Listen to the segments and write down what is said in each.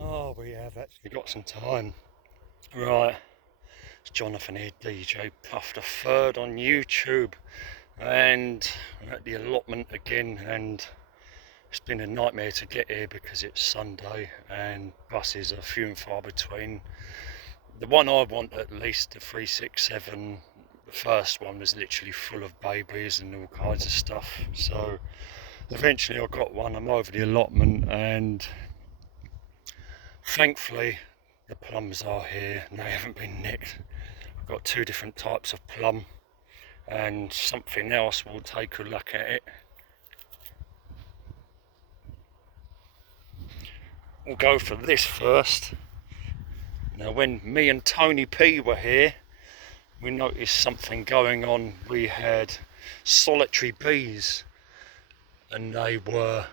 Oh, we have actually got some time. Right, it's Jonathan here, DJ Puff the Third on YouTube, and I'm at the allotment again, and it's been a nightmare to get here because it's Sunday and buses are few and far between. The one I want, at least, the 367, the first one was literally full of babies and all kinds of stuff, so eventually I got one. I'm over the allotment and thankfully the plums are here and they haven't been nicked. I've got two different types of plum and something else. We'll take a look at it. We'll go for this first. Now, when me and Tony P were here, we noticed something going on. We had solitary bees and they were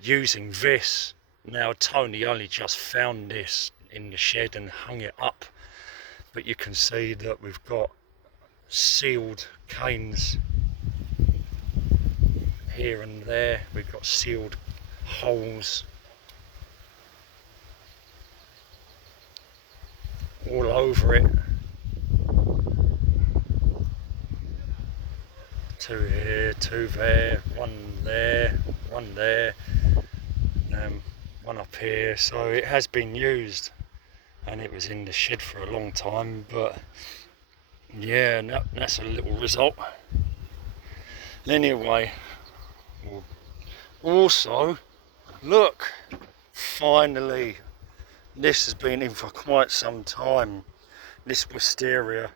using this. Now, Tony only just found this in the shed and hung it up, but you can see that we've got sealed canes here and there. We've got sealed holes all over it. Two here, two there, one there, one there, one up here. So it has been used and it was in the shed for a long time, but yeah, that's a little result. Anyway, also, look, finally, this has been in for quite some time, this Wisteria,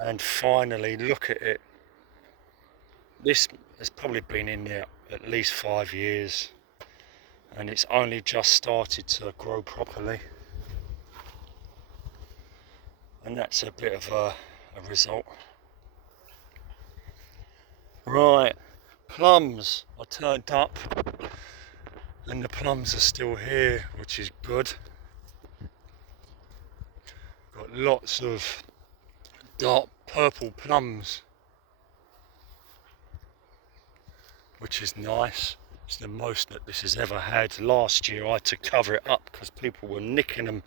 and finally, look at it. This has probably been in there at least 5 years, and it's only just started to grow properly, and that's a bit of a result. Right, plums are turned up and the plums are still here, which is good. Got lots of dark purple plums, which is nice. It's the most that this has ever had. Last year I had to cover it up because people were nicking them,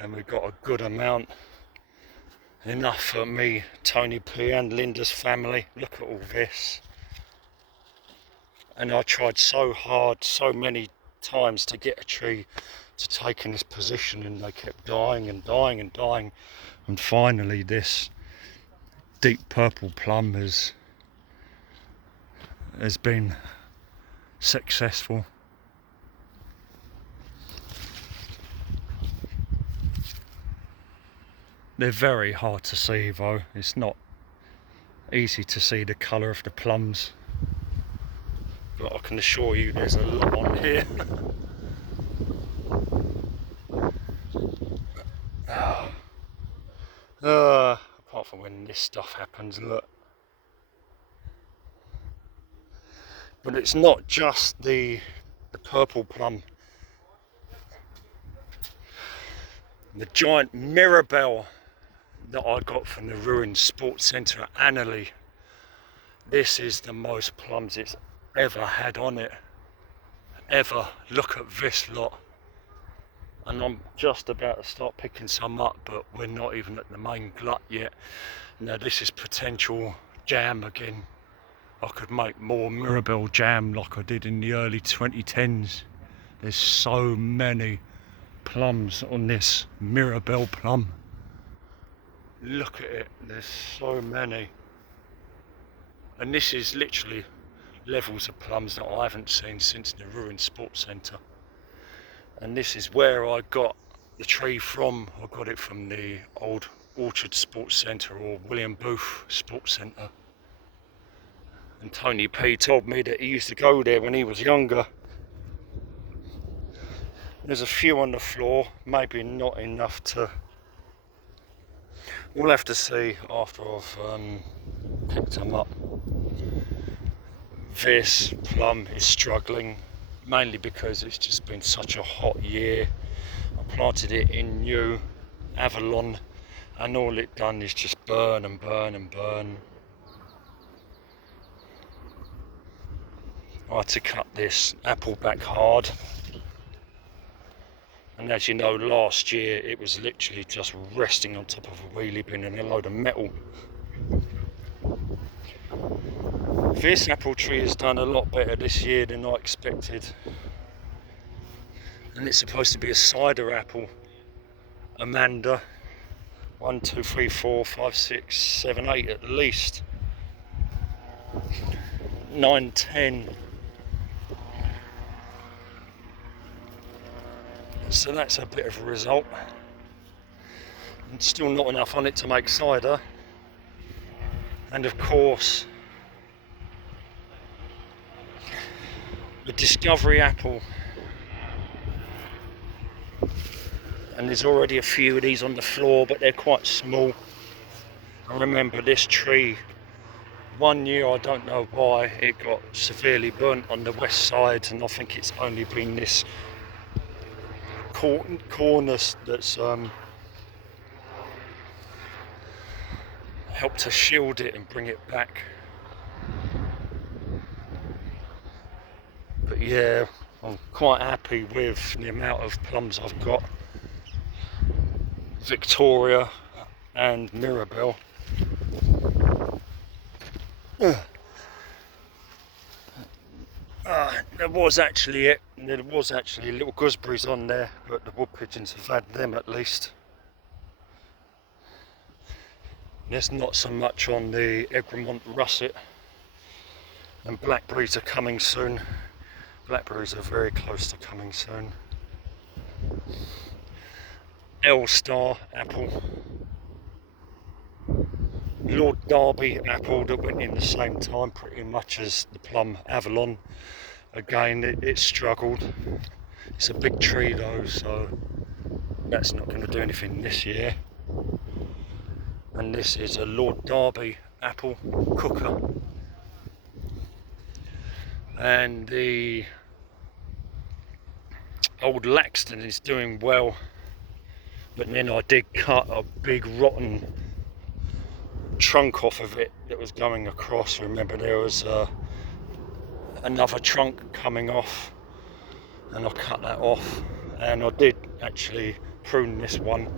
and we got a good amount, enough for me, Tony P and Linda's family. Look at all this. And I tried so hard, so many times to get a tree to take in this position, and they kept dying and dying and dying, and finally this deep purple plum has been successful. They're very hard to see though. It's not easy to see the colour of the plums, but I can assure you there's a lot on here. Apart from when this stuff happens, look. But it's not just the purple plum. The giant Mirabel that I got from the ruined sports centre at Allotment. This is the most plums it's ever had on it. Ever. Look at this lot. And I'm just about to start picking some up, but we're not even at the main glut yet. Now this is potential jam again. I could make more Mirabel jam like I did in the early 2010s. There's so many plums on this Mirabel plum. Look at it, there's so many. And this is literally levels of plums that I haven't seen since the ruined sports centre. And this is where I got the tree from. I got it from the old Orchard Sports Centre, or William Booth Sports Centre. And Tony P told me that he used to go there when he was younger. There's a few on the floor, maybe not enough to... We'll have to see after I've picked them up. This plum is struggling, mainly because it's just been such a hot year. I planted it in new Avalon and all it done is just burn and burn and burn. I had to cut this apple back hard, and as you know, last year it was literally just resting on top of a wheelie bin and a load of metal. This apple tree has done a lot better this year than I expected, and it's supposed to be a cider apple. Amanda, 1, 2, 3, 4, 5, 6, 7, 8 at least. 9, 10. So that's a bit of a result. And still not enough on it to make cider. And of course, the Discovery apple. And there's already a few of these on the floor, but they're quite small. I remember this tree, one year, I don't know why, it got severely burnt on the west side, and I think it's only been this cornice that's helped to shield it and bring it back. But yeah, I'm quite happy with the amount of plums I've got. Victoria and Mirabel. There was actually little gooseberries on there, but the wood pigeons have had them at least. There's not so much on the Egremont russet, and blackberries are coming soon. Blackberries are very close to coming soon. L-Star apple, Lord Derby apple that went in the same time pretty much as the plum Avalon. Again, it struggled. It's a big tree though, so that's not going to do anything this year. And this is a Lord Derby apple cooker. And the old Laxton is doing well, but then I did cut a big rotten trunk off of it that was going across. Remember, there was another trunk coming off, and I cut that off, and I did actually prune this one,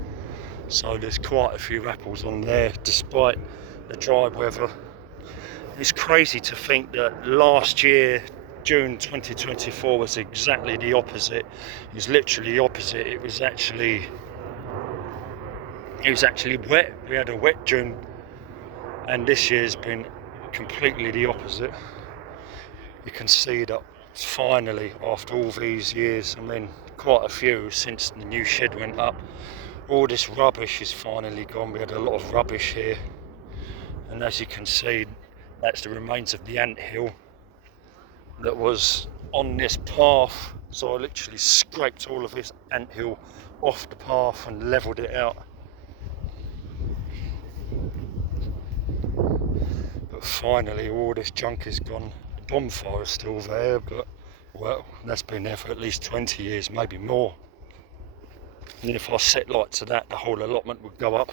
so there's quite a few apples on there despite the dry weather. It's crazy to think that last year, June 2024, was exactly the opposite. It was literally the opposite. It was actually wet. We had a wet June, and this year's been completely the opposite. You can see that finally, after all these years, I mean quite a few since the new shed went up, all this rubbish is finally gone. We had a lot of rubbish here, and as you can see, that's the remains of the anthill that was on this path. So I literally scraped all of this anthill off the path and levelled it out. But finally all this junk is gone. The bonfire is still there, but well, that's been there for at least 20 years, maybe more. And if I set light to that, the whole allotment would go up.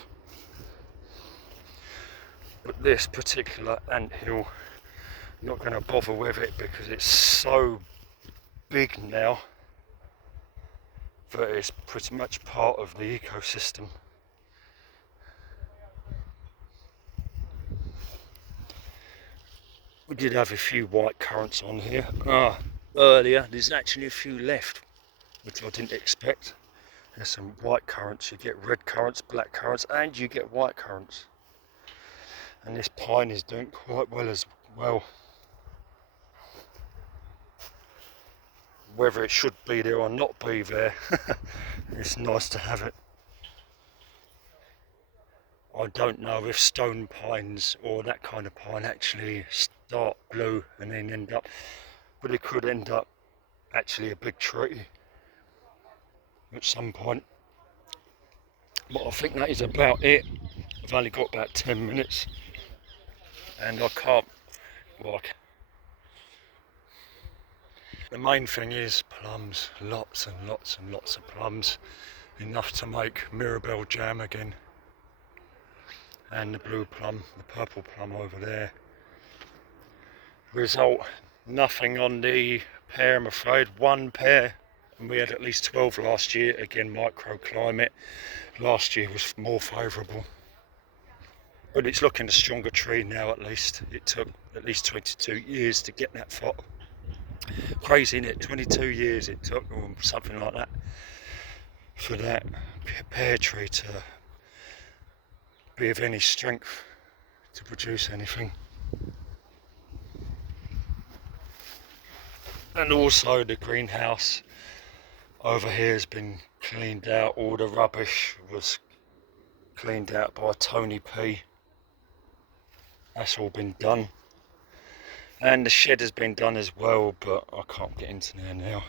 But this particular anthill, I'm not going to bother with it because it's so big now that it's pretty much part of the ecosystem. We did have a few white currants on here earlier. There's actually a few left, which I didn't expect. There's some white currants. You get red currants, black currants, and you get white currants. And this pine is doing quite well as well. Whether it should be there or not be there, it's nice to have it. I don't know if stone pines or that kind of pine actually start blue and then end up, but it could end up actually a big tree at some point. But I think that is about it. I've only got about 10 minutes and I can't work. The main thing is plums, lots and lots and lots of plums, enough to make Mirabel jam again. And the blue plum, the purple plum over there. Result, Nothing on the pear, I'm afraid. One pear, and we had at least 12 last year. Again, microclimate. Last year was more favourable. But it's looking a stronger tree now, at least. It took at least 22 years to get that far. Crazy, isn't it? 22 years it took, or something like that, for that pear tree to be of any strength to produce anything. And also the greenhouse over here has been cleaned out. All the rubbish was cleaned out by Tony P. That's all been done. And the shed has been done as well, but I can't get into there now.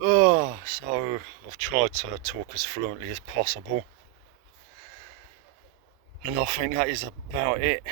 Oh, so I've tried to talk as fluently as possible. And I think that is about it.